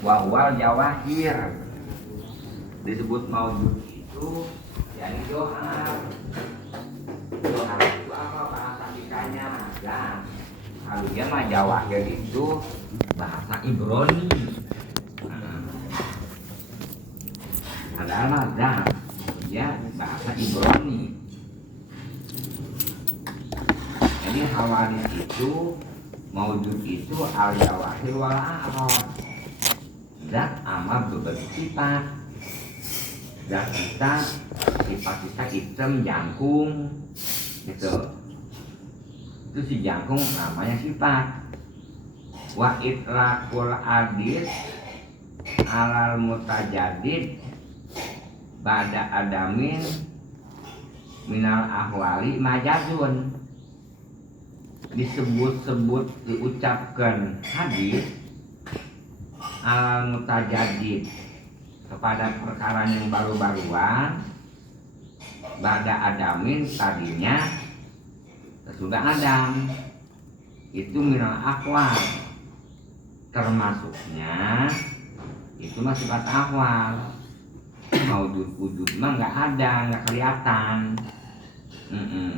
wahwal jawahir disebut maujud itu jadi doa itu apa bahasa tikanya dan kalau dia mah jawahir itu bahasa Ibrani adalah dan ya bahasa Ibrani. Jadi hawadis itu maujud itu al jawahir wal a'rad zat amal bersifat zat kita sifat kita hitam jangkung gitu itu si jangkung namanya sifat wa itlaqul hadis alal mutajadid ba'da adamin minal ahwali majazun disebut-sebut diucapkan hadis alal mutajadid kepada perkara yang baru-baruan ba'da adamin tadinya sesudah Adam itu minal ahwal termasuknya itu mah sifat ahwal wujud mah nggak ada, nggak kelihatan,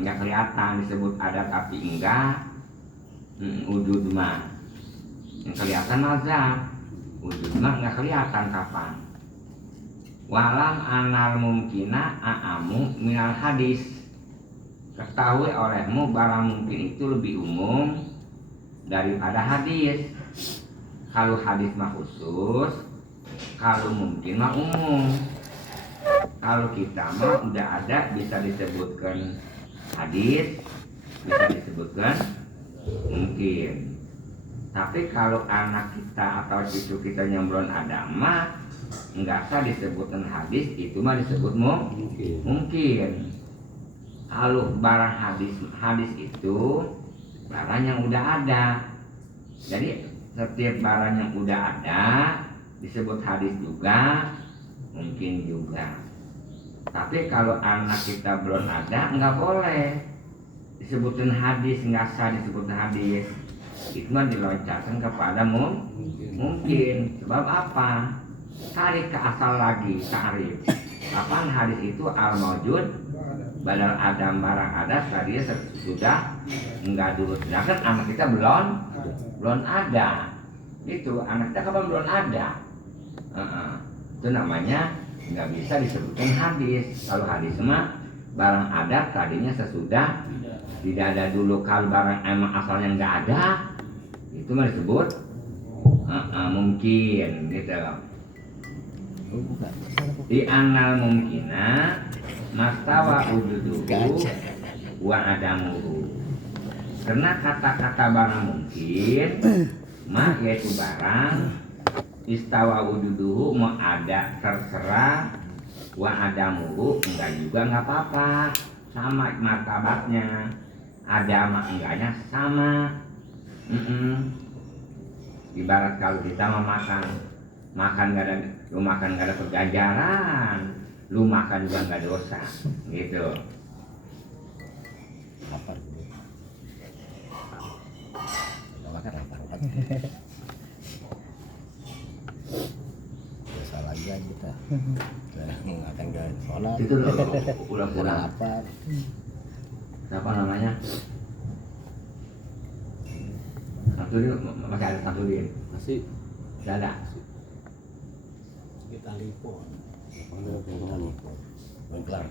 nggak kelihatan disebut ada tapi enggak. Wujud mah yang kelihatan mazhab, wujud mah nggak kelihatan kapan. Walam anal mungkina a'amu minal hadis, ketahui olehmu barang mungkin itu lebih umum daripada hadis. Kalau hadis mah khusus, kalau mungkin mah umum. Kalau kita mah udah ada bisa disebutkan hadis, bisa disebutkan mungkin. Tapi kalau anak kita atau cucu kita yang belum ada mah nggak usah disebutkan hadis, itu mah disebut mungkin. Kalau barang hadis itu barang yang udah ada. Jadi setiap barang yang udah ada disebut hadis juga, mungkin juga. Tapi kalau anak kita belum ada, nggak boleh disebutkan hadis, nggak sah disebutkan hadis. Itu mah diloncatkan kepada mungkin. Sebab apa? Tarik ke asal lagi, tarik. Kapan hadis itu al-maujud, badal adam barang ada, tadinya sudah nggak dulu. Sedangkan anak kita belum ada. Itu anak kita kapan belum ada. Itu namanya nggak bisa disebutkan hadis. Kalau hadis mah barang ada tadinya sesudah tidak ada dulu. Kalau barang emang asalnya nggak ada, itu mah disebut mungkin gitu. Di anal mungkina mastawa wujuduhu wa adamuhu. Karena kata-kata barang mungkin mah yaitu barang istawa wujuduhu mau ada terserah wa adamuhu enggak juga nggak apa-apa, sama martabatnya. Ada mah enggaknya sama. Ibarat kalau kita mau makan nggak ada, lu makan nggak ada perganjaran, lu makan juga nggak dosa gitu. Apa? Makan apa? Biasa lagi aja kita. Makan gak sholat. Itu loh, pulang-pulang. Apa? Siapa namanya? Samsudin, masih ada Samsudin? Masih. Tidak ada. Kita lipo. Bengklang.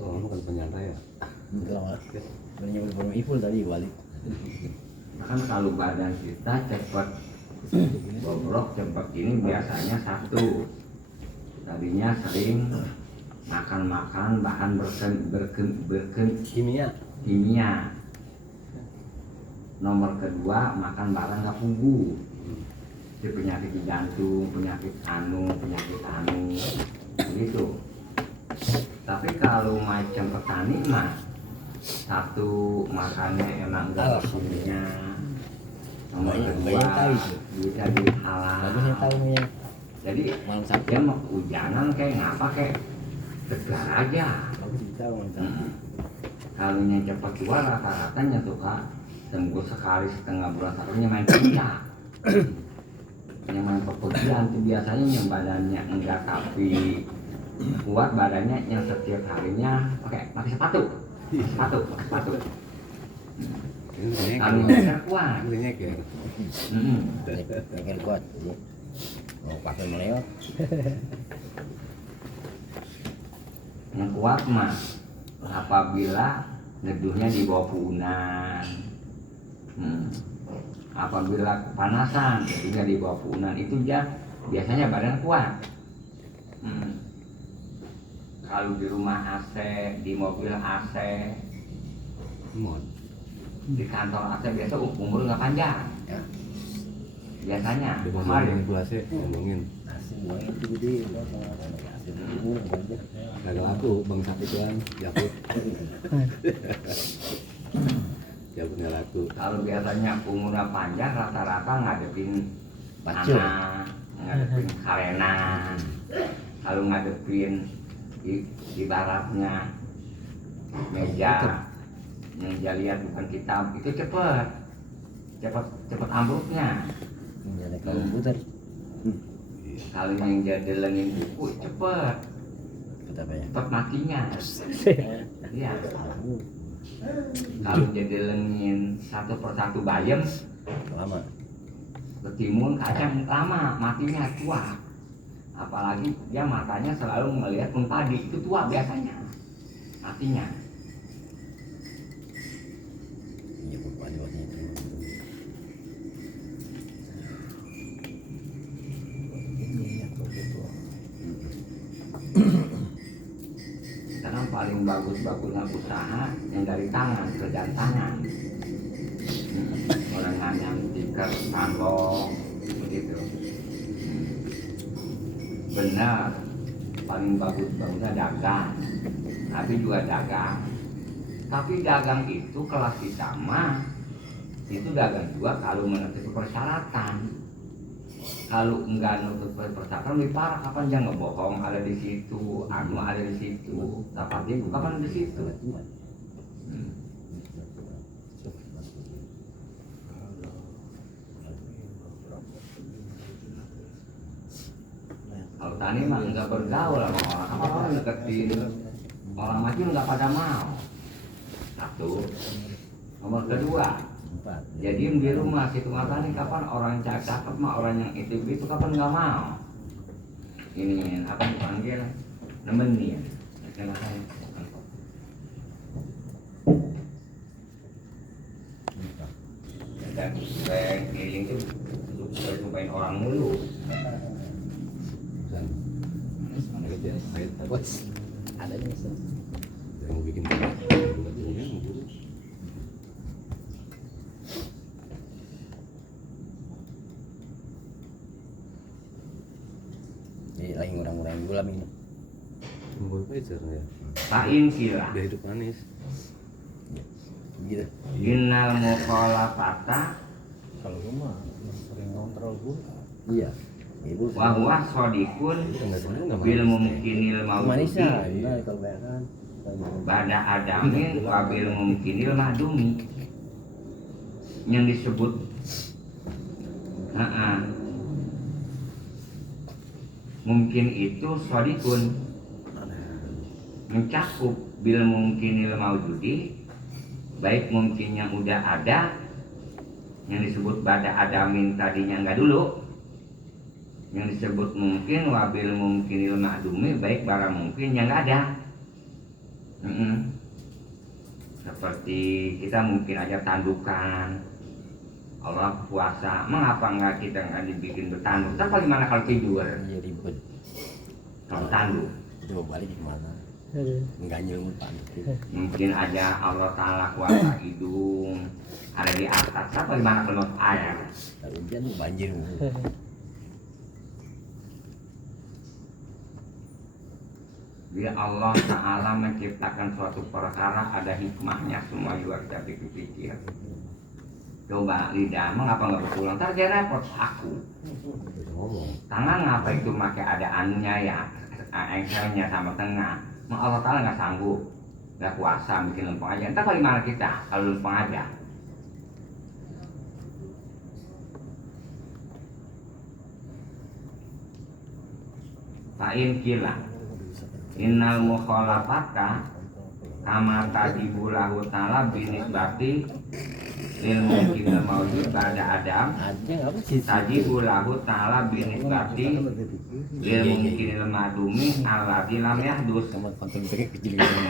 Tuh, bukan penyantai ya. Bengklang. Banyak belum iful tadi balik. Kan kalau badan kita cepat bobrok cepat ini biasanya satu. Tadinya sering makan bahan Kimia. kimia. Nomor kedua makan barang nggak pugu. Itu penyakit jantung, penyakit anu gitu. Tapi kalau macam petani mah satu makannya emang enggak pugunya. Nomor kedua bisa di halal. Bagusnya tahunya. Jadi Malam Sabtu. dia mau hujanan kayak ngapa kayak segar aja. Bagus tahu mantap. Kalau yang cepat tua rata-ratanya suka sembuh sekali setengah bulan satunya main pindah. yang main pepegian itu biasanya yang badannya enggak tapi kuat badannya, yang setiap harinya pakai sepatu. Kalau yang kuat. Nyeker. Nyeker kuat. Mau pakai melewat. Yang kuat mah apabila neduhnya di bawah punan. Apabila kepanasan neduhnya di bawah punan itu biasanya badan kuat. Kalau di rumah AC, di mobil AC, Mod. di kantor AC biasa umur nggak panjang. Ya. Biasanya Di kemarin yang kelasnya ngomongin. Asli buang itu gede. Asli dulu aja. Kagak aku bangsa ituan Yakut. Yakut nggak laku. kalau biasanya umurnya panjang rata-rata ngadepin Bacul. anak, ngadepin karena, kalau ngadepin ibaratnya meja lihat bukan kitab itu cepet ambruknya. Jadi kalau putar. Kalau yang jadelengin buku cepet Apa ya? matinya. Iya. Kalau jadelengin satu persatu bayam Lama. ketimun kacang lama matinya tua. Apalagi dia matanya selalu melihat padi itu tua biasanya matinya. Iya bukan buatnya itu. Karena paling bagusnya usaha yang dari tangan, kerjaan tangan. Orang yang tiket, tanggung, begitu. Benar, paling bagusnya dagang. Tapi juga dagang. Tapi dagang itu kelas kita mah itu dagang juga kalau menutupi persyaratan. Kalau enggak nutup persyaratan lebih parah. Kapan dia ngebohong ada di situ, anu ada di situ, dapatnya kapan di situ. Kalau tani mah enggak bergaul sama orang, apa orang deketin orang maju enggak pada mau. Satu, nomor kedua. Jadi di rumah situ matanya kapan orang cakep mah orang yang itu kapan nggak mau. Ini apa dipanggil nemenin. Dan saya keliling itu supaya jumpain orang mulu. Dan Bos. Adanya sih. yang mau bikin Jadi lagi ngurang-ngurangin gula minum. Mau pacar ya. Tain sila. Dia hidup manis. Gitu. Innal mukhalafata Kalau rumah sering kontrol gula. Iya. Ibu. wa huwa shadiqun Enggak tahu enggak bil mumkinil Manisnya. mawjudi Nah, kalau banyak kan. bada adamin wa bil mumkinil madumi. Yang disebut mungkin itu shadiqun mencakup bil mumkinil mawjudi, baik mungkin yang udah ada yang disebut pada adamin tadinya enggak dulu, yang disebut mungkin wabil mungkinil ma'dumi, baik barang mungkin yang enggak ada. Seperti kita mungkin aja tandukan Allah puasa, mengapa enggak kita enggak dibikin bertanduk? Tapi bagaimana kalau tidur? Iya ribet. Kalau tanduk Itu mau balik gimana? Enggak nyelmut panik. mungkin aja Allah Ta'ala kuasa hidung ada di atas, apa gimana kalau air? Kalau hujan tuh banjir. Bila Allah Ta'ala menciptakan suatu perkara ada hikmahnya, semua juga kita pikir-pikir. Coba lidah, mengapa nggak berpulang? Ntar dia repot aku. Bisa ngomong. Tangan ngapa itu pakai ada anunya ya, engselnya sama tengah. Mak Allah Ta'ala nggak sanggup, nggak kuasa bikin lempeng aja. Ntar bagaimana kita kalau lempeng aja? Fa'in kila innal mukhalafata kama tajibu lahu ta'ala binisbati lil mungkin maujud ba'da adam Anjing apa sih? tajibu lahu ta'ala binisbati lil mungkin madumi alladzi lam yahdus. Sama konten mereka kecil gitu.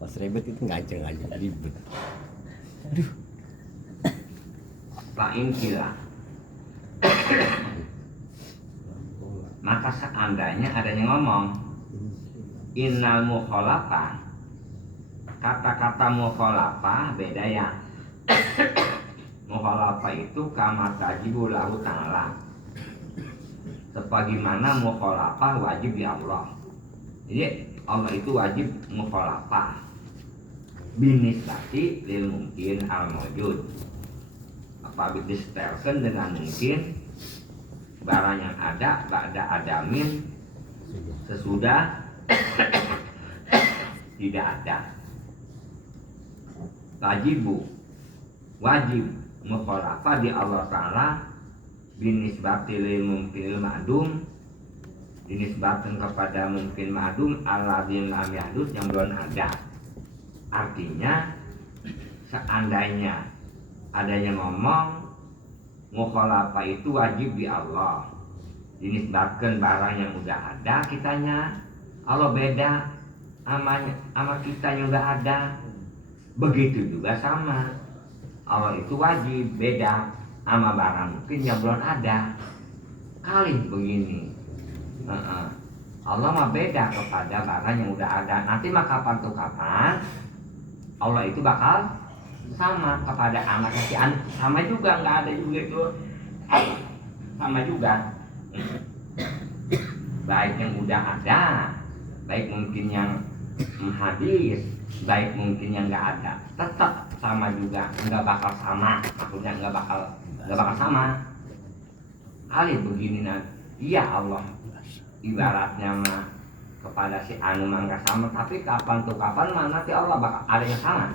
Pas ribet itu ngajeng aja ribet. Fa'in kila maka seandainya adanya ngomong innal mukhalafah, kata-kata mukhalafah beda ya. Mukhalafah itu kama tajibu lahu ta'ala, sebagaimana mukhalafah wajib di Allah. Jadi Allah itu wajib mukhalafah binisbati lil mungkin al mawjud, apabila disetelkan dengan mungkin barang yang ada ba'da adamin sesudah tidak ada. Wajib mukhalafah di Allah Ta'ala binisbati lil mungkin ma'dum, dinisbatkan kepada mungkin ma'dum alladzi lam yahdus, yang belum ada. Artinya seandainya adanya ngomong mukhalafah itu wajib di Allah, dinisbatkan barang yang udah ada kitanya. Allah beda sama kita yang udah ada. Begitu juga sama Allah itu wajib beda sama barang mungkin yang belum ada. Kali begini Allah mah beda kepada barang yang udah ada. Nanti mah kapan tuh kapan Allah itu bakal sama kepada anaknya si Anu, sama juga nggak ada juga itu, sama juga. Baik yang udah ada, baik mungkin yang hadis, baik mungkin yang nggak ada, tetap sama juga, nggak bakal sama. Maksudnya nggak bakal sama. Kali begini nanti, iya Allah ibaratnya mah kepada si Anu mah nggak sama, tapi kapan tuh kapan mah nanti Allah bakal ada yang sama.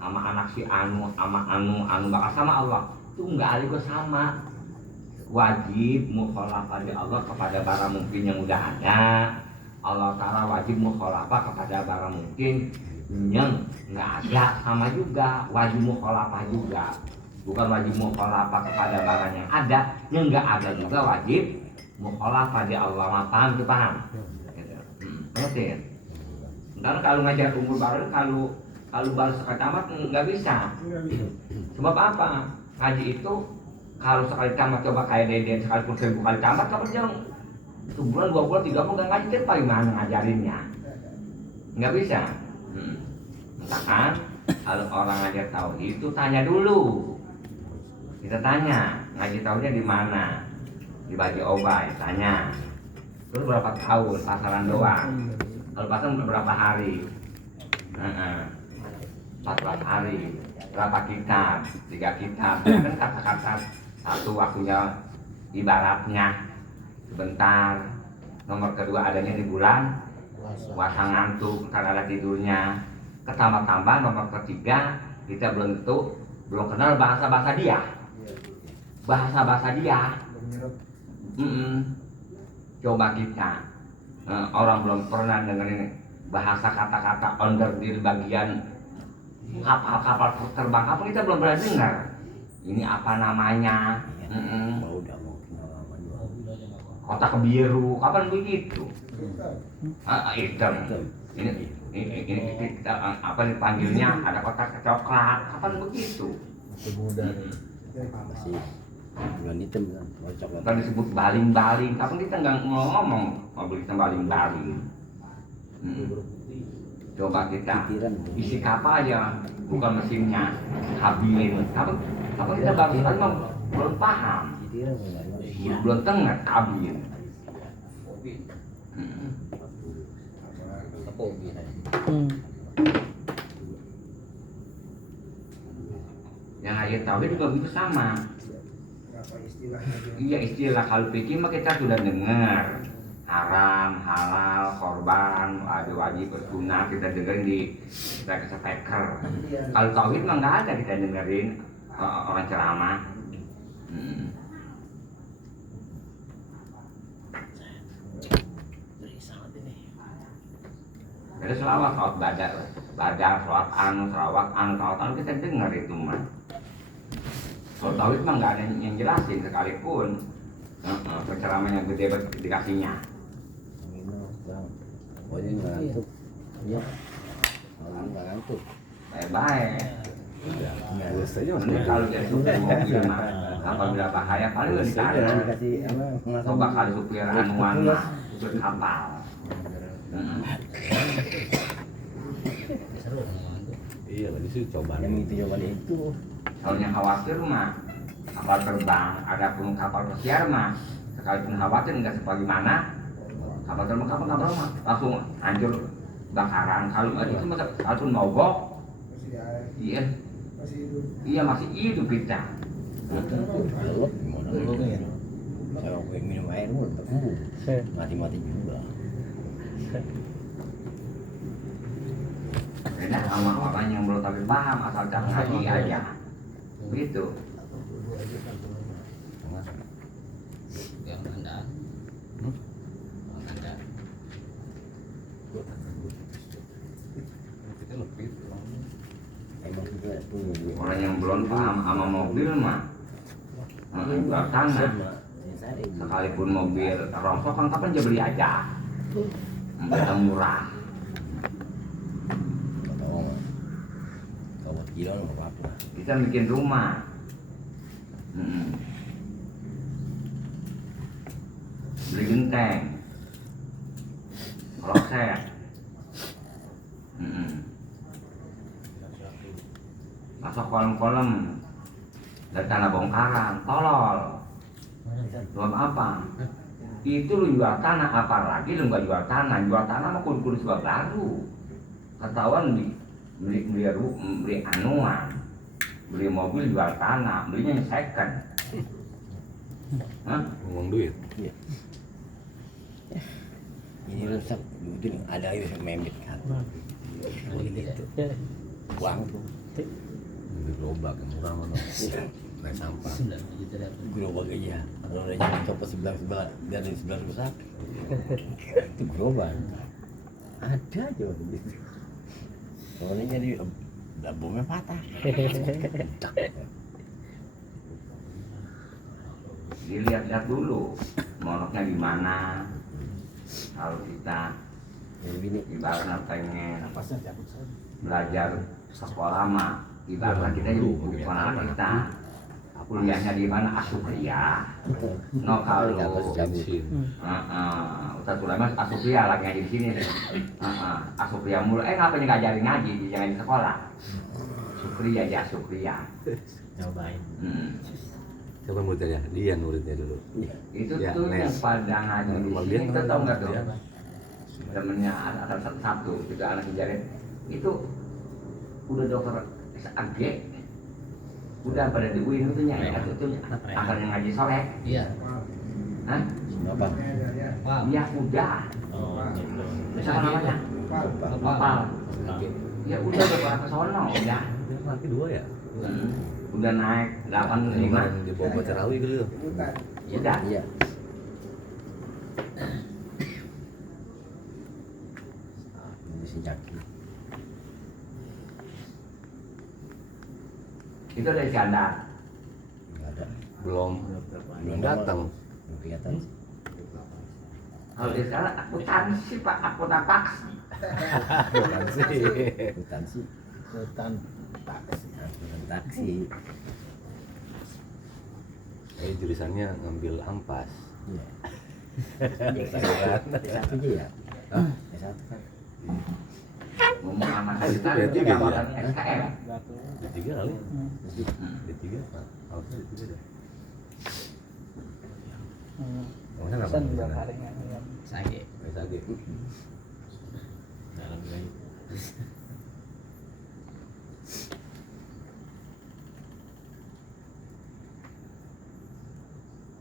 Sama anak si Anu, sama Anu bakal sama Allah. Itu enggak ada juga sama. Wajib mukhalafah di Allah kepada barang mungkin yang udah ada. Allah Ta'ala wajib mukhalafah kepada barang mungkin yang enggak ada, sama juga. Wajib mukhalafah juga. Bukan wajib mukhalafah kepada barang yang ada, yang enggak ada juga wajib mukhalafah di Allah. Paham tuh, paham? Ngerti? Karena kalau ngajar umur baru, kalau baru sekali tamat nggak bisa. Sebab apa? Ngaji itu kalau sekali tamat coba kayak Deden sekalipun 1000 kali tamat, kapan jangan sebulan, 2 bulan, 3 bulan nggak ngaji, kan bagaimana ngajarinnya? Nggak bisa. Misalkan kalau orang ngajar tauhid itu tanya dulu. Kita tanya ngaji tauhidnya di mana? Di Baji Obay, tanya. Terus berapa tahun? Pasaran doang. Kalau pasaran berapa hari? 14 hari, berapa kitab? 3 kitab. Kan kata-kata satu waktunya ibaratnya sebentar. Nomor kedua adanya di bulan puasa ngantuk karena ada tidurnya. Ketambah-tambah nomor ketiga kita belum kenal bahasa dia. Bahasa dia. Coba kita orang belum pernah dengerin bahasa kata-kata onder di bagian kapal terbang apa, kita belum pernah dengar. Ini apa namanya? Kota kebiru, kapan begitu? Hitam. Ini kita apa dipanggilnya? Ada kota coklat, kapan begitu? Masih bulan hitam kan, coklat. Kan disebut baling-baling, kapan kita nggak ngomong kita baling-baling? Coba kita isi kapal aja, bukan mesinnya, kabin. Apa kita baru sekali belum paham, belum tengah kabin. Yang ayat tauhid juga begitu sama. Iya, istilah kalau fikih mah kita sudah dengar. Haram, halal, korban, wajib, sunnah kita dengerin di speaker. Kalau tauhid mah nggak ada kita dengerin orang ceramah. ada selawat sholat anu kita dengar itu mah. Kalau tauhid mah nggak ada yang jelasin sekalipun. Penceramah yang gede dikasihnya. Pokoknya ngantuk. Iya. Malam nggak ngantuk. Baik-baik. Biasa aja mas. Mending kalau jadi supir mobil mah, apabila bahaya paling nggak ditarik. Dikasih apa? Coba kali supir anuan mah, supir kapal. Iya tadi sih coba. Yang itu jawabannya itu. Soalnya khawatir mah, kapal terbang, ada pun kapal pesiar mah, sekalipun khawatir nggak sebagaimana, kapal terbang mah langsung hancur bakaran. Kalau itu masa kalaupun mogok, iya, iya masih hidup kita. Kalau gimana? Kalau gue minum air pun berkembung. Mati-mati juga. Enak sama orang yang belum tapi paham asal jangan ngaji aja, begitu. Yang anda anda Kita lebih. Emang juga tuh. Orang yang belum paham sama mobil mah, jual tanah. Sekalipun mobil rongsok kan kapan aja beli aja, udah murah. Kalau kilo nggak apa-apa. Kita bikin rumah, beli genteng, kloset, masuk kolam-kolam, dan tanah bongkaran, tolol. Belum apa? Itu lu jual tanah, apalagi lu nggak jual tanah mah kudu sebuah baru. Ketahuan beli anuan, beli mobil jual tanah, belinya yang second. Hah? Ngomong duit. Iya. Ini rusak, duit ada air memit kan. Gitu. Uang tuh. Duit gerobak yang murah mana? Naik sampah. 9 juta dapat. Gerobak aja. Kalau udah nyampe toko sebelah biar di sebelah rusak. Itu gerobak. Ada aja waktu itu. Soalnya jadi bomnya patah. Dilihat-lihat dulu monoknya di mana. Kalau kita Yang ini ibaratnya pengen belajar sekolah mah, ibaratnya kita jadi anak kita. Kuliahnya di mana? Asupria. No kalau Bensin. Ustaz Sulaiman Asupria lagi ngaji di sini. Asupria mulu. Ngapain ngajarin ngaji jangan di sekolah? Asupria aja Asupria. Cobain. Siapa muridnya? Dia muridnya dulu. Itu Ya, tuh yang Nes. pada ngaji di Kalau sini. dia Kita tahu nggak tuh? siapa? Temennya ada satu juga anak hijaret. Itu udah dokter SAG. Udah pada di UIN itu ya, itu akhirnya ngaji sore. Iya. Hah? apa? Pak. Iya udah. Oh, gitu. Siapa namanya? Opal. Ya udah beberapa ke sono udah. Dia laki dua ya? Udah naik 85. Di bawah Terawih gitu. Udah. Iya. Ini si Jaki. Itu dari Ciandan. Nggak ada. Belum datang. Belum kelihatan. Kalau di sana akuntansi Pak, akuntansi. Akuntansi. Hutan Akuntan taksi. Jurusannya ngambil ampas. Iya. S1 aja ya? S1 kan? Ngomong sama Ah, itu kita berarti itu dia kawasan ya? SKM. D3 kali. D3 Pak. Harusnya D3 deh. Kamu apa? Pesan juga karingan ya. Sage. SAG. Dalam lagi.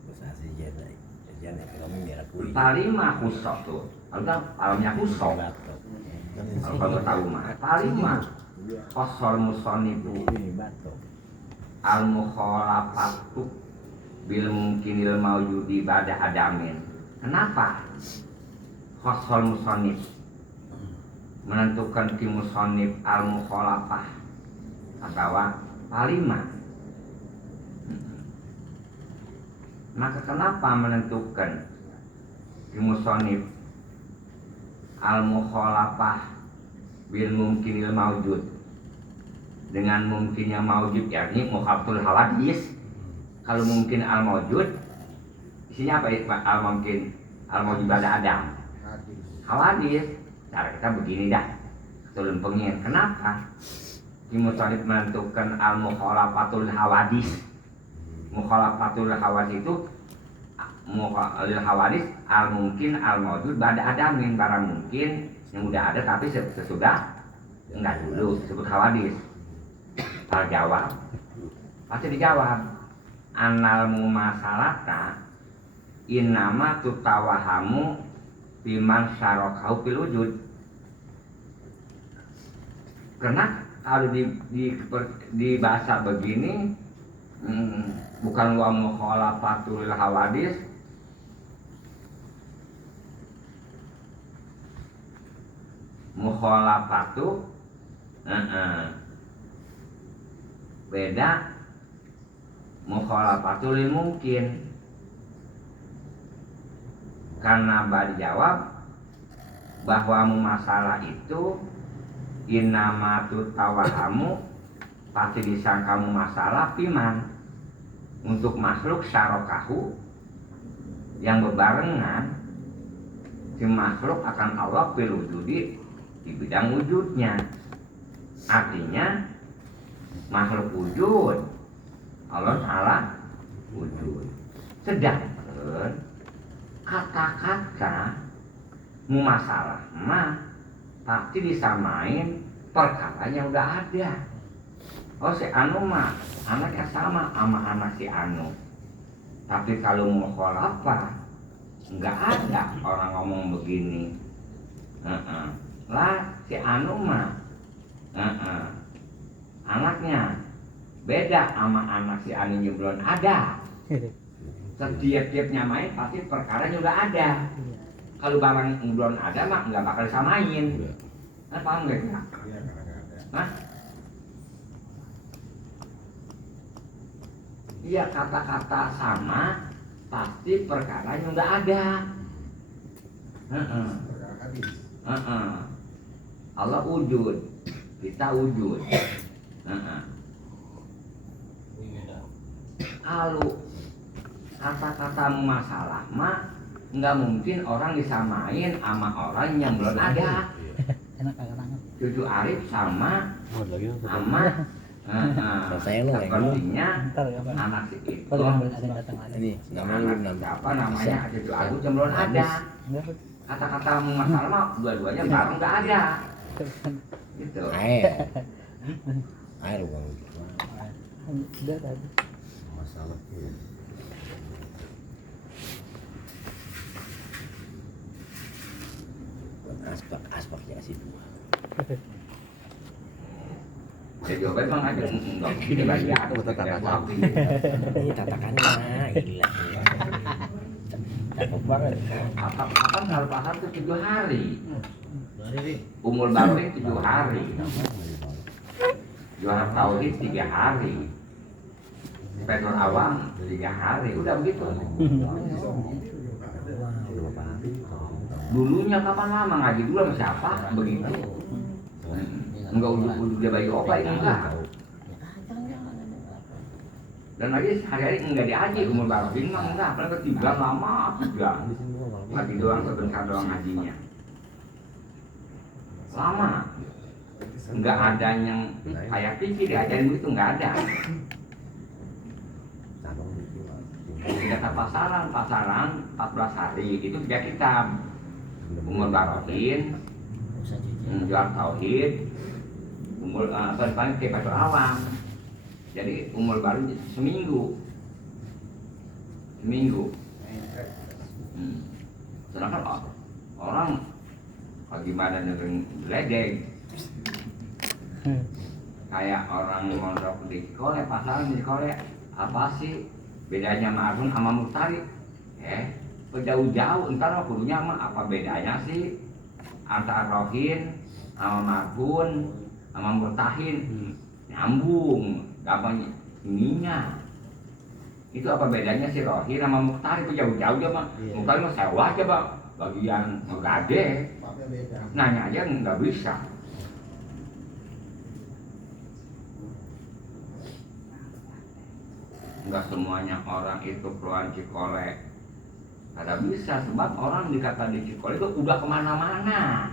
Usaha sejarah. Sejarah ekonomi merah kuning. Talima kusok tuh. Kalau alamnya kusok. Kalau kamu tahu mah. Talima. Kosol muson itu. Ini batok. Al mukhalafatu bil mungkinil maujudi ba'da adamin. Kenapa? Kosol musonif menentukan ti musonif al mukhalafah atau palima. Maka kenapa menentukan ti musonif al mukhalafah bil mungkinil maujud dengan mungkinnya maujud, yakni mukhalafatul hawadis. Kalau mungkin al maujud isinya apa ya? Al mungkin al maujud pada Adam hawadis. Cara kita begini dah, tulun pengin. Kenapa Musonif menentukan al mukhalafatul hawadis? Mukhalafatul hawadis itu hawadis al mungkin al maujud pada adamin, barang mungkin yang udah ada tapi sesudah enggak dulu disebut hawadis. Al jawab pasti dijawab anal mumasalata innama tutawahamu biman syarakahu fil wujud. Karena kalau di bahasa begini bukan wa mukhalafatul hawadis, mukhalafatu beda mukhalafatul mungkin. Karena dijawab bahwa masalah itu innamatu tawahamu pasti disangkamu masalah piman untuk makhluk syarakahu yang bebarengan si makhluk akan Allah fil wujudi di bidang wujudnya. Artinya makhluk wujud, Allah Ta'ala wujud. Sedangkan kata-kata masalah mah pasti disamain perkara yang udah ada. Oh si anu mah anaknya sama anak si anu. Tapi kalau mukhalafah nggak ada orang ngomong begini. Lah si anu mah anaknya beda sama anak si anu yang belum ada. Setiap-tiapnya main pasti perkaranya udah ada. Kalau barang yang belum ada mah nggak bakal disamain. Nah, paham nggak ya? Hah? Iya, kata-kata sama pasti perkaranya udah ada. Allah wujud, kita wujud. Kalau kata-kata masalah mah nggak mungkin orang disamain sama orang yang belum ada. Cucu Arif sama sepertinya anak si itu anak siapa namanya cucu Arif yang belum ada. Kata-kata masalah mah dua-duanya bareng nggak ada. Gitu. Air bukan masalah tuh. asbaknya situ. Ya jawaban bang aja enggak begini lagi aku tatakannya Gila. Cakep banget. Apa kalau pasar itu 7 hari. Umur baru 7 hari. Juara tauhid 3 hari. Petrol awam 3 hari. Udah begitu. Dulunya kapan lama ngaji dulu sama siapa begitu. Enggak ujuk-ujuk dia bagi opa itu enggak. Dan lagi sehari-hari enggak diaji umur baru mah enggak, apalagi ketiga lama juga. Lagi doang sebentar doang ngajinya. Lama. Enggak ada yang kayak pikir diajarin begitu enggak ada. Kata pasaran 14 hari itu 3 kitab. Umur barokin, jual tauhid, umur paling kayak pacar awam. Jadi umur baru seminggu. Sedangkan orang bagaimana dengan ledeng, kayak orang mondok di sekolah, pasaran di sekolah, apa sih bedanya Ma'run sama Murtari? Jauh-jauh, entar kudunya mah apa bedanya sih antara rohin sama Margun, sama Murtahin nyambung, gampang ininya. Itu apa bedanya si Rohir sama Mukhtar itu jauh-jauh aja bang. Mukhtar mah sewa aja bang, bagian ngegade. Nanya aja nggak bisa. Nggak semuanya orang itu keluar Cikole. Kada bisa sebab orang dikata di Cikole itu udah kemana-mana.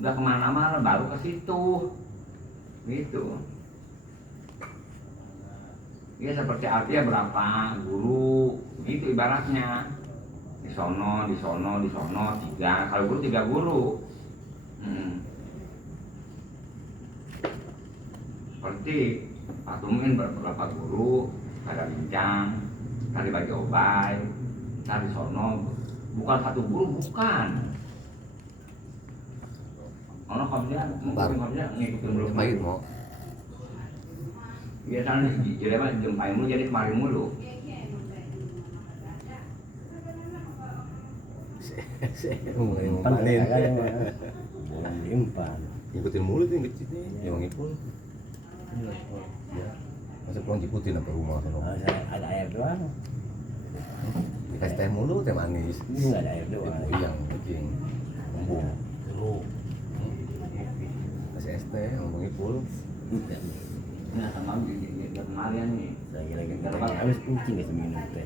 Udah kemana-mana baru ke situ. Gitu. Ya seperti artinya berapa guru gitu ibaratnya di sono 3 kalau guru 3 guru seperti Pak Tumin berapa guru ada bincang tadi bagi obat tadi sono bukan 1 guru bukan orang kerja ngikutin dulu Baik mau. biasanya jadi apa jempai mulu jadi kemarin mulu Impan. Ngikutin mulu tuh yang kecil nih, yang ngikut. Masa pulang ngikutin apa rumah sono. Ada air doang. Dikasih teh mulu, teh manis. Ini nggak ada air doang. Yang bikin embung. Kasih es teh, ngomong ngikul. nah sama kemarin nih Lagi habis kucing ya seminggu teh.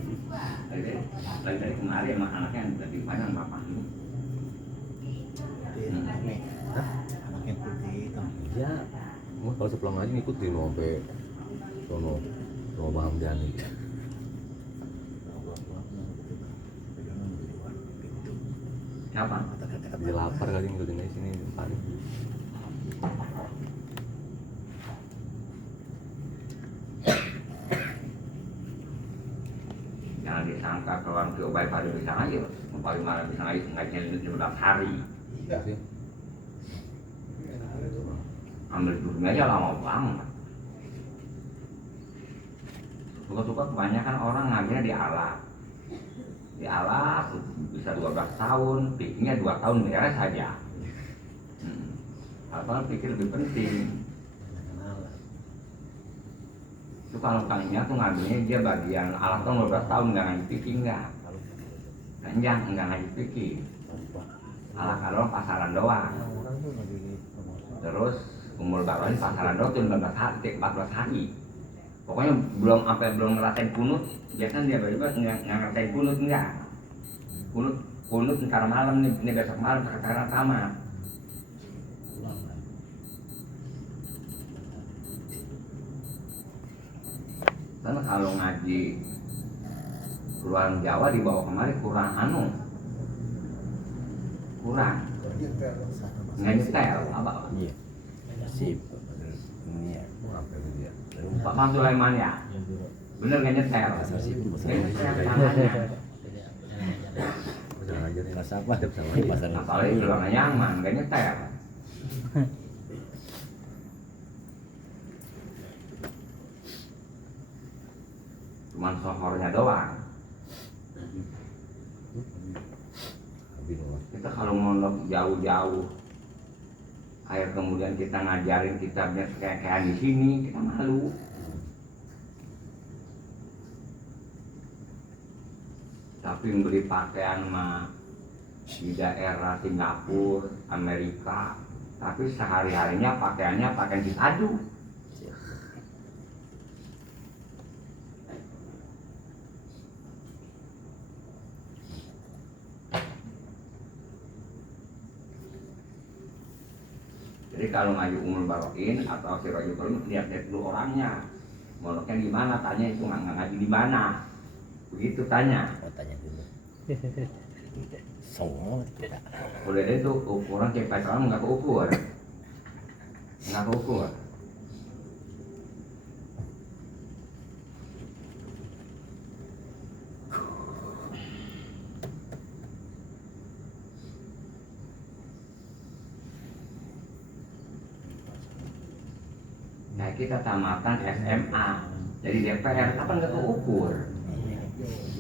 lagi dari kemarin sama anaknya dari Padang bapaknya Anaknya putih hitam. Ya, mau kalau sepulang aja ngikutin mau sampai sono, sono Bang Hamdani. siapa? Dia lapar kali ngikutin dari sini depan. Jangan disangka kalau orang Obai pada bisa ngaji, paling malah bisa ngaji ngajinya 15 hari. Iya sih. Ambil dunia aja lama banget. Suka-suka kebanyakan orang ngajinya di alat. Di alat bisa 12 tahun, pikirnya 2 tahun beres saja. Atau pikir lebih penting. Itu kalau kalinya tuh ngambilnya dia bagian alat tuh 12 tahun nggak ngaji pikir nggak. Panjang nggak ngaji pikir. Alat kalau pasaran doang. Terus umur baruan pasaran doang tuh 14 hari, 14 hari. Pokoknya belum ngerasain kunut, biasanya dia bebas nggak ngerasain kunut enggak. Kunut ntar malam nih, ini besok malam sekarang tamat. Karena kalau ngaji keluar Jawa dibawa kemari kurang nggak nyetel apa Iya. Sip. Ini ya. Apa itu dia? Pak Mas Sulaiman ya bener nggak nyetel Sip. nggak nyetel tangannya Jangan aja nih. Pas apa? Pasar. apalagi keluar nyaman nggak nyetel cuman sohornya doang. Habis loh. Kita kalau mondok jauh-jauh akhir kemudian kita ngajarin kitabnya kayak di sini kita malu. Tapi beli pakaian mah di daerah Singapura, Amerika, tapi sehari-harinya pakaiannya pakaian Cipadu. Jadi kalau ngaji Umul Barokin atau Sirajul Karim lihat-lihat dulu orangnya. Mondoknya di mana? Tanya itu nggak ngaji di mana. Begitu tanya. Tanya dulu. Semua tidak. Udah itu ukuran cek pasaran nggak keukur. Nggak keukur. Nah kita tamatan SMA, jadi DPR kapan nggak keukur.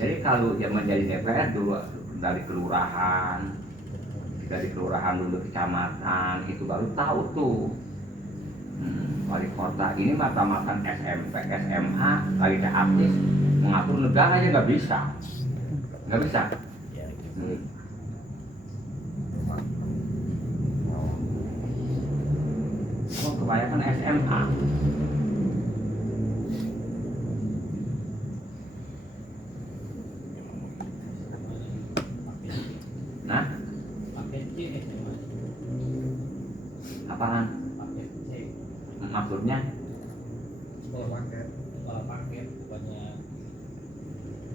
Jadi kalau dia menjadi DPR dulu dari kelurahan, dari kelurahan dulu kecamatan itu baru tahu tuh. Wali kota ini mata-matan SMP, SMA lagi aktif mengatur negara aja nggak bisa. Ya, gitu. Oh, kebanyakan SMA. Nah, apaan? Maksudnya?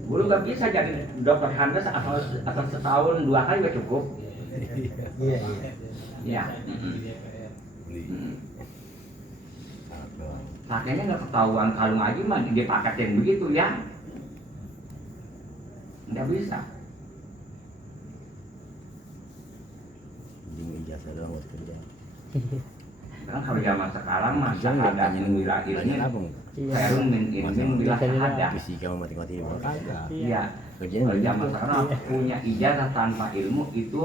Dulu nggak bisa jadi dokter Handes asal setahun 2 kali udah cukup. Iya. Iya. Beli alat doang. Pakainya nggak ketahuan kalung aja mah dipaketin begitu ya. Nggak bisa. Ini ijazah doang buat kerja. Karena kalau zaman sekarang mah ada wilayah ilmu, Iya. khairun min ilmin bila syahadah. Fisika sama matematika mah kagak. Iya. Kerjanya Kalau zaman begitu. sekarang punya ijazah tanpa ilmu itu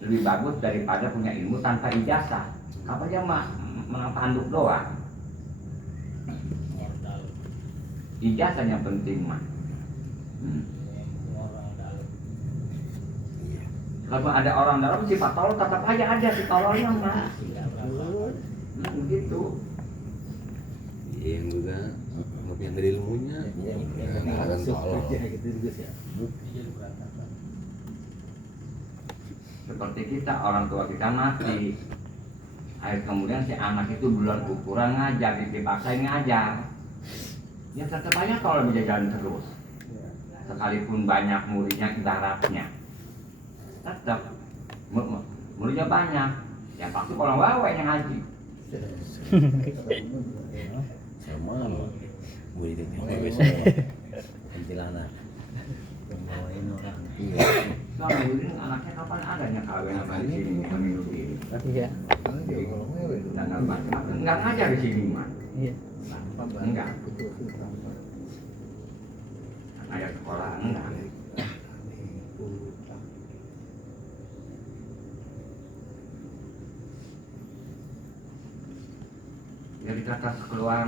lebih bagus daripada punya ilmu tanpa ijazah. Apa aja mah menang tanduk doang. Ijazah yang penting mah. Kalau ada orang dalam sifat tolol tetap aja ada si tololnya mah. Begitu. Iya yang juga nggak dari ilmunya. Iya, Nggak akan tolol. Gitu juga sih. Seperti kita, orang tua kita mati. Akhir kemudian si anak itu bulan ukuran ngajar, dipaksain ngajar. Ya tetap aja kalau bisa jalan terus. Sekalipun banyak muridnya ibaratnya. Tetap muridnya banyak. Ya pasti orang wawa yang ngaji. sama murid itu besok kuntilanak. Bawain orang. Iya. Nah, murid anaknya kapan adanya kawin apa di sini meniru diri. Iya. Kalau ngewe dulu. Dan macam enggak ngajar di sini mah. Iya. Enggak. Ngajar sekolah enggak. Jadi kata keluar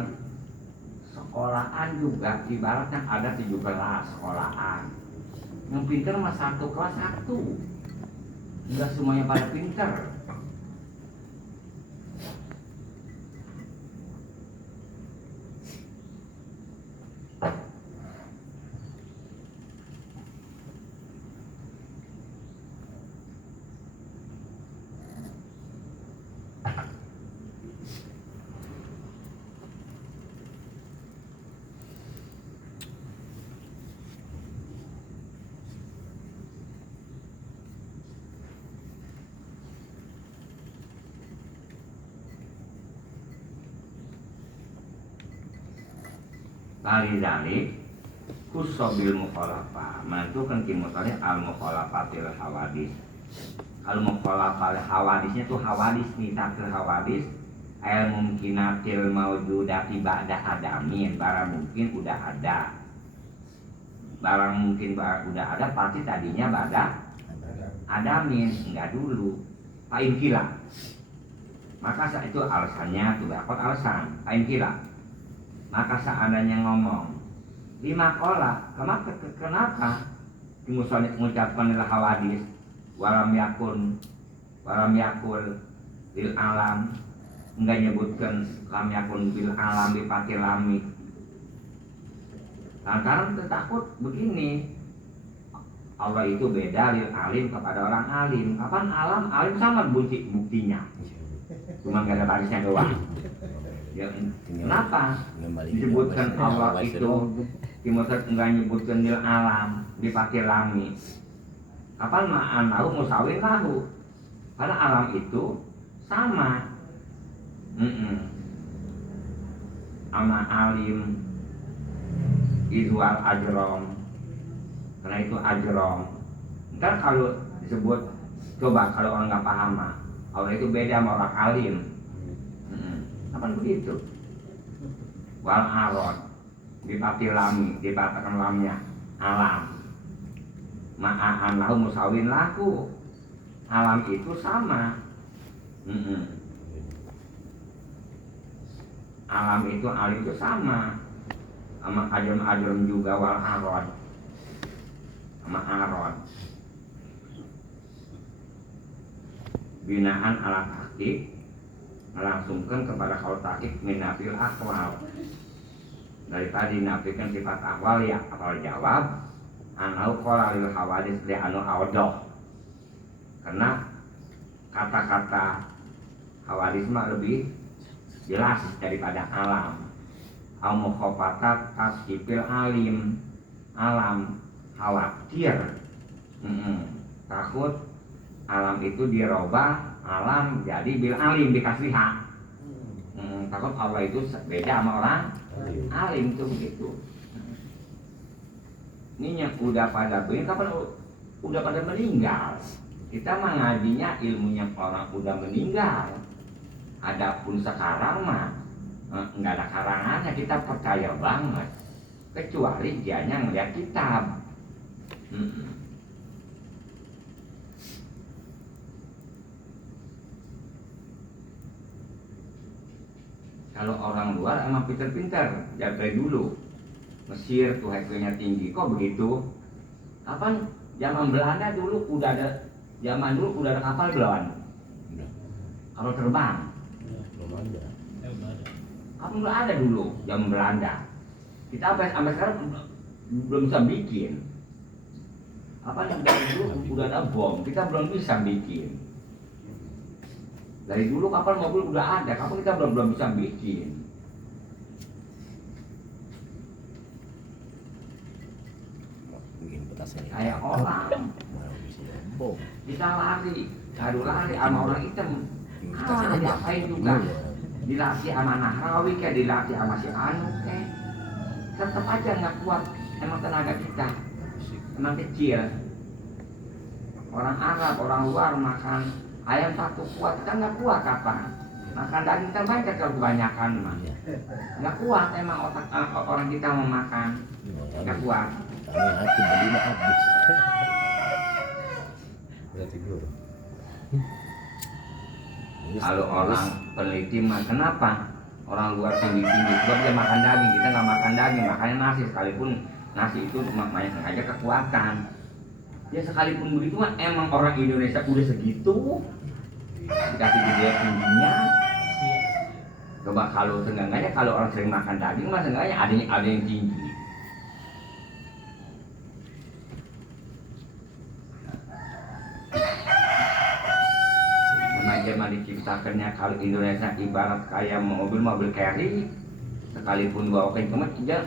sekolahan juga ibaratnya ada 17 sekolahan. Yang pintar mah 1 kelas 1. Enggak semuanya pada pintar. Kali dalik kusobil mukhalafah menentukan kimutari al mukhalafatil hawadis. Al mukhalafah hawadisnya tuh hawadis nih takdir hawadis al mungkinatil maujudati ba'da adamin. Barang mungkin udah ada, barang mungkin udah ada pasti tadinya ba'da adamin, enggak dulu pain kila. Maka saat itu alasannya tuh dapat alasan pain kila. Maka seandainya ngomong 5 kola, kenapa mengucapkan ilah hawadis walam yakul bil alam, enggak nyebutkan lam yakun bil alam dipakai lami. Lantaran takut begini, Allah itu beda lil alim kepada orang alim. Kapan alim sama buktinya, cuma gak ada barisnya doang. Ya, kenapa disebutkan Allah itu Timothy enggak nyebutkan nil alam dipakai lami? Kapan ma'anahu musawin lahu? Karena alam itu sama. Ama alim izwal ajrom, karena itu ajrom. Ntar kalau disebut, coba kalau orang nggak paham mah, Allah itu beda sama orang alim. Kapan begitu? Wal arod dipati lami, dipatakan lamnya alam. Ma'an lahu musawin laku. alam itu sama. Alam itu sama ajam juga wal arod sama arod binaan ala tahqiq melangsungkan kepada kau tahqiq minafil akwal daripada dinafikan sifat akwal ya akal jawab anau qala lil hawadis li anu awdoh karena kata-kata hawadis mah lebih jelas daripada alam. Au mukhafatat tasqifil alam khawatir takut alam itu dirubah alam jadi bil alim dikasih hak. Takut Allah itu beda sama orang alim itu begitu. Ini yang udah pada begini kapan udah pada meninggal. Kita mengajinya ilmunya orang udah meninggal. Adapun sekarang mah nggak ada karangannya, kita percaya banget kecuali dianya ngeliat kitab. Kalau orang luar emang pinter-pinter dari dulu. Mesir tuh IQ-nya tinggi, kok begitu? Kapan zaman Belanda dulu udah ada, zaman dulu udah ada kapal belum? Kalau terbang belum ada. apa nggak ada dulu zaman Belanda. Kita sampai sekarang belum bisa bikin. Apa yang dari dulu udah ada bom, kita belum bisa bikin. Dari dulu kapal mobil udah ada, kapal kita belum bisa bikin. Bikin petasan. Kayak orang Bom. kita lari sama orang hitam. Diapain juga? Dilatih sama Nahrawi kayak dilatih sama si Anu kayak tetap aja nggak kuat. Emang tenaga kita emang kecil. Orang Arab, orang luar makan ayam satu kuat, kita nggak kuat kapan? Makan daging kita banyak kalau kebanyakan mah nggak kuat. Emang otak orang kita mau makan nggak kuat. Kami hati berdua habis. Udah tidur. Kalau orang peneliti mah kenapa orang luar tinggi-tinggi sebab dia makan daging, kita nggak makan daging, makanya nasi sekalipun nasi itu makanya sengaja kekuatan. Ya sekalipun begitu mah emang orang Indonesia udah segitu dikasih gede tingginya. Coba kalau seenggaknya kalau orang sering makan daging mah seenggaknya ada yang tinggi. Zaman diciptakannya kalau Indonesia ibarat kayak mobil carry, sekalipun bawa kenceng aja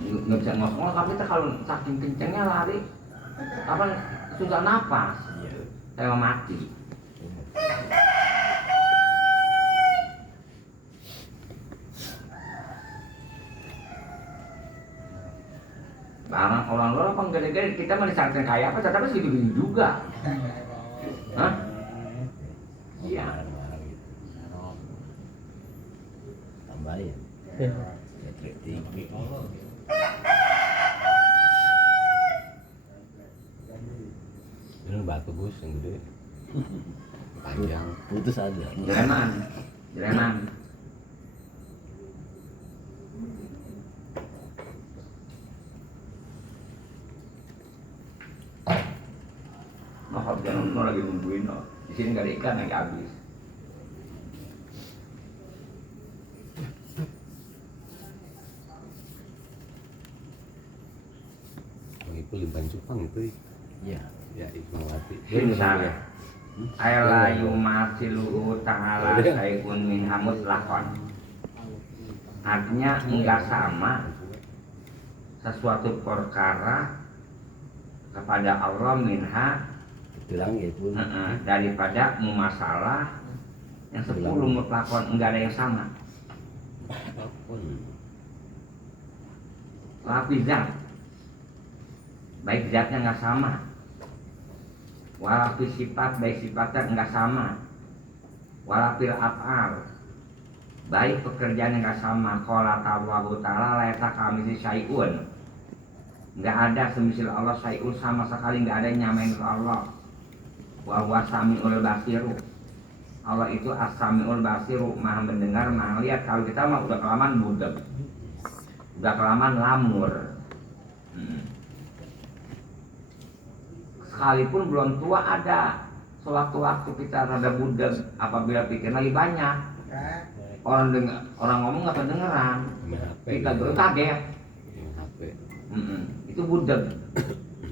nggak bisa ngos-ngos. Tapi kalau saking kencengnya lari, kapan susah napas, saya mati. Barang orang luar apa gede-gede, kita mah disangkain kayak apa, tapi segitu juga. Hah? Iya. Tambahin. Metrik tinggi. Ini batu Gus yang gede. Panjang. Putus ada. Jereman. Maaf jangan lagi nungguin loh. Di sini nggak ada ikan lagi habis. Oh, itu limpan cupang itu. Iya. Ya, itu mati. Ini misalnya Ayla yumasilu ta'ala syai'un min hamut lakon. Artinya enggak sama sesuatu perkara kepada Allah minha Bilang itu. daripada mumasalah yang 10 mutlakon, enggak ada yang sama. Tapi zat baik zatnya enggak sama, walaupun sifat baik sifatnya enggak sama, walaupun af'al baik pekerjaan enggak sama. Qala ta'ala laisa kamitslihi syai'un, enggak ada semisal Allah syai'un, sama sekali enggak ada yang nyamain ke Allah. Wa huwa samiul basiru. Allah itu as-samiul basiru, maha mendengar, maha lihat. Kalau kita mah udah kelamaan budek, udah kelamaan lamur. Sekalipun belum tua ada sewaktu-waktu kita rada budek, apabila pikir lagi banyak. Orang ngomong nggak kedengeran, Main HP. kita baru kaget. Main HP. Itu budek.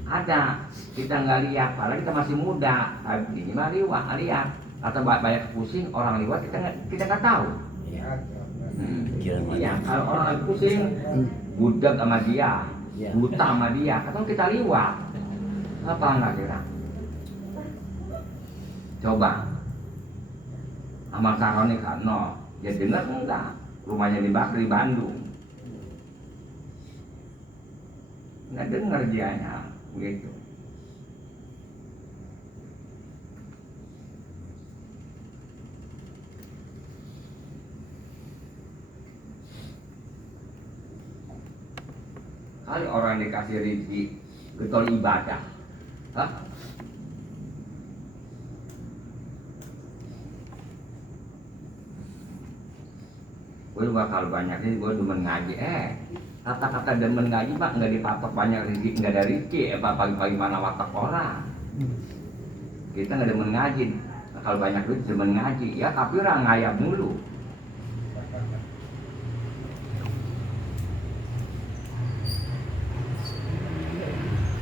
Ada, kita nggak lihat, padahal kita masih muda. Ini mah lihat. Atau banyak pusing, orang liwat kita nggak tahu. Pikiran mana? Iya, kalau orang lagi pusing, budak sama dia, Iya. buta sama dia, kan kita liwat. Apa enggak kira? Coba, amal saroni kan, no, dia dengar enggak? Rumahnya di Bakri, Bandung. Nggak dengar dianya, begitu. Kali orang dikasih rezeki getol ibadah, hah? Gue bakal banyak nih, gue demen ngaji. Kata-kata demen ngaji pak nggak dipatok banyak rezeki, nggak ada rezeki. Pagi-pagi mana watak orang. Kita nggak demen ngaji. Kalau banyak duit demen ngaji, ya tapi orang ngayap mulu.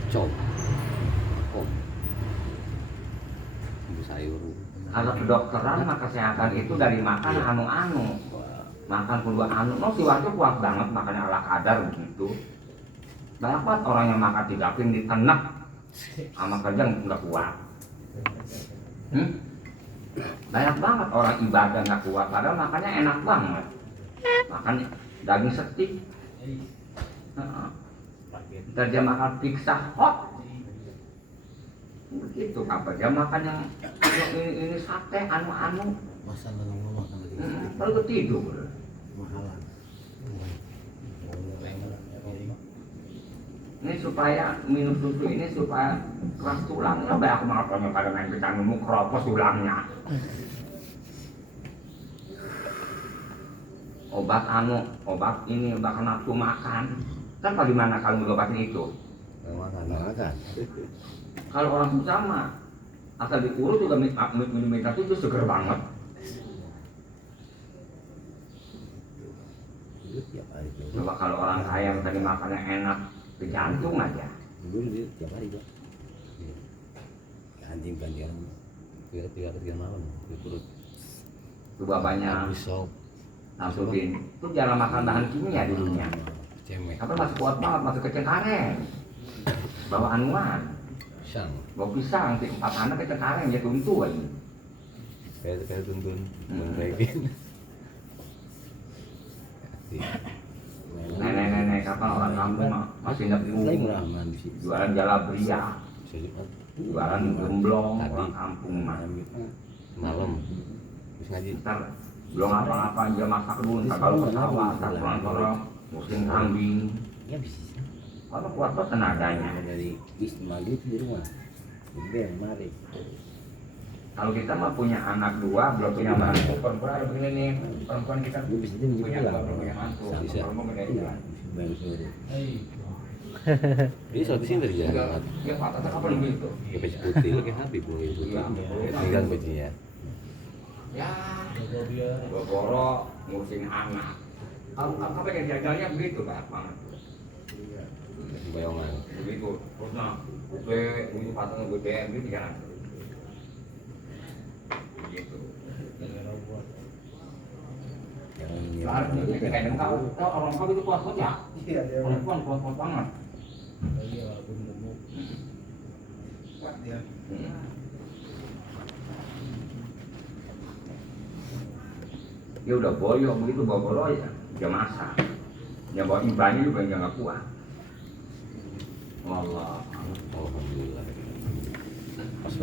Cop. Kok. Ibu sayur. Kalau kedokteran mah kesehatan itu dari makan anu-anu. Makan kedua anu, no si warga kuat banget makannya ala kadar begitu. Banyak banget orang yang makan 3 piring ditenek sama kerja nggak kuat. Banyak banget orang ibadah nggak kuat, padahal makannya enak banget. Makannya daging steak. Ntar dia makan pizza hot. Begitu apa dia makan yang ini sate anu-anu. Masalah ngomong lagi. Baru tidur. Mahalan. Ini supaya minum susu ini supaya keras tulangnya. Banyak banget orang pada main vitamin mu keropos tulangnya. Obat ini obat nafsu makan. Kan bagaimana kalau ngobatin itu? Makan. Kalau orang sama asal diurut juga minum itu seger banget. Tiap hari tuh. Coba kalau orang kaya yang tadi makannya enak ke jantung aja. Dulu dia tiap hari tuh. Anjing gantian. Tiga malam. Di perut. Coba banyak Sop. masukin. Itu jarang makan bahan kimia dulunya. Cemek. Apa masih kuat banget, masih kecengkaren. Bawa anuan, Sang. bawa pisang, 4 anak kecengkaren dia tuntun. Kayak tuntun. Menrekin. Nenek-nenek kapan orang kampung mah masih nepung, jualan jalabria, jualan gemblong orang kampung mah. Malam. Terus ngaji. Ntar belum apa-apa dia masak dulu, ntar kalau ke sawah, ntar pulang-pulang musim kambing. Ya bisa. Kalau kuat tuh tenaganya. Dari Ismail itu di rumah. Udah mari. Kalau kita mah punya anak 2, belum punya mantu, perempuan ada begini nih, perempuan kita Dia bisa dia punya pulang. belum punya mantu, Bisa. perempuan gede Iya. kan. Bayar suruh. Jadi soal di sini dari Enggak, jalan. dia patahnya kapan begitu? Ya baju putih lagi Habib loh itu. Iya. Tinggal bajunya. Ya, gogoro ngurusin anak. Apa yang jajalnya begitu banyak banget. Bayangan. Begitu, terusnya gede, ini patahnya gede, gitu kan. Begitu. Jangan Lalu ini kayak engkau, orang kau itu kuat ya? Iya, dia Perempuan kuat banget. kuat dia. Dia udah boyok begitu bawa bolo ya, dia masak. Dia bawa ibanya juga yang nggak kuat. Wallah. Alhamdulillah. Pas